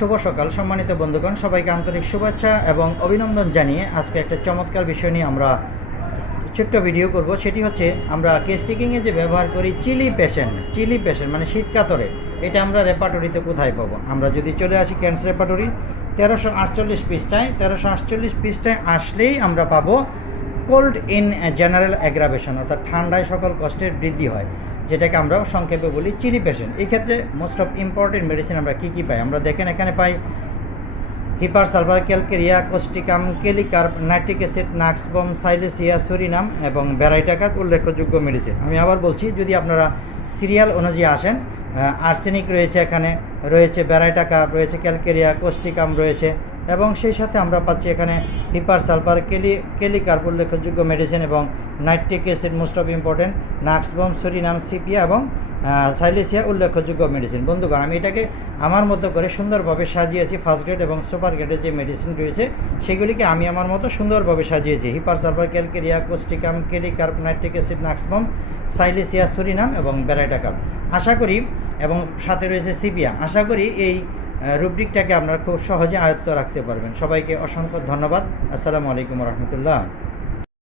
শুভ সকাল সম্মানিত বন্ধুগণ, সবাইকে আন্তরিক শুভেচ্ছা এবং অভিনন্দন জানিয়ে আজকে একটা চমৎকার বিষয় নিয়ে আমরা ছোট্ট ভিডিও করব। সেটি হচ্ছে আমরা কেস টেকিংয়ে যে ব্যবহার করি চিলি পেশেন্ট মানে শীত কাতরে, এটা আমরা রেপার্টরিতে কোথায় পাবো? আমরা যদি চলে আসি ক্যান্সার রেপার্টরি 1348 পৃষ্ঠায় আসলেই আমরা পাবো কোল্ড ইন জেনারেল অ্যাগ্রাভেশন, অর্থাৎ ঠান্ডায় সকল কষ্টের বৃদ্ধি হয়, যেটাকে আমরা সংক্ষেপে বলি চিলি পেশেন্ট। এই ক্ষেত্রে মোস্ট অফ ইম্পর্টেন্ট মেডিসিন আমরা কী কী পাই? আমরা দেখেন এখানে পাই hepar sulphur, calcarea, causticum, kali carb, nitric acid, nux vom, silicea, psorinum এবং ভ্যারাইটাকার উল্লেখযোগ্য মেডিসিন। আমি আবার বলছি, যদি আপনারা সিরিয়াল অনুযায়ী আসেন, আর্সেনিক রয়েছে, এখানে রয়েছে ভ্যারাইটাকার, রয়েছে ক্যালকেরিয়া, কোস্টিকাম রয়েছে, এবং সেই সাথে আমরা পাচ্ছি এখানে হিপার সালফার, কেলিকার্প উল্লেখযোগ্য মেডিসিন এবং nitric acid most of important, nux vom, psorinum, sepia এবং সাইলেসিয়া উল্লেখযোগ্য মেডিসিন। বন্ধুগণ, আমি এটাকে আমার মতো করে সুন্দরভাবে সাজিয়েছি। ফার্স্ট গ্রেড এবং সুপার গ্রেডের যে মেডিসিন রয়েছে সেগুলিকে আমি আমার মতো সুন্দরভাবে সাজিয়েছি। Hepar sulphur, calcarea, causticum, kali carb, nitric acid, nux vom, silicea, psorinum এবং ভ্যারাইটাকার। আশা করি, এবং সাথে রয়েছে সিপিয়া, আশা করি এই রুব্রিকটাকে আপনারা খুব সহজে আয়ত্ত রাখতে পারবেন। সবাইকে অসংখ্য ধন্যবাদ। আসসালামু আলাইকুম রহমতুল্লাহ।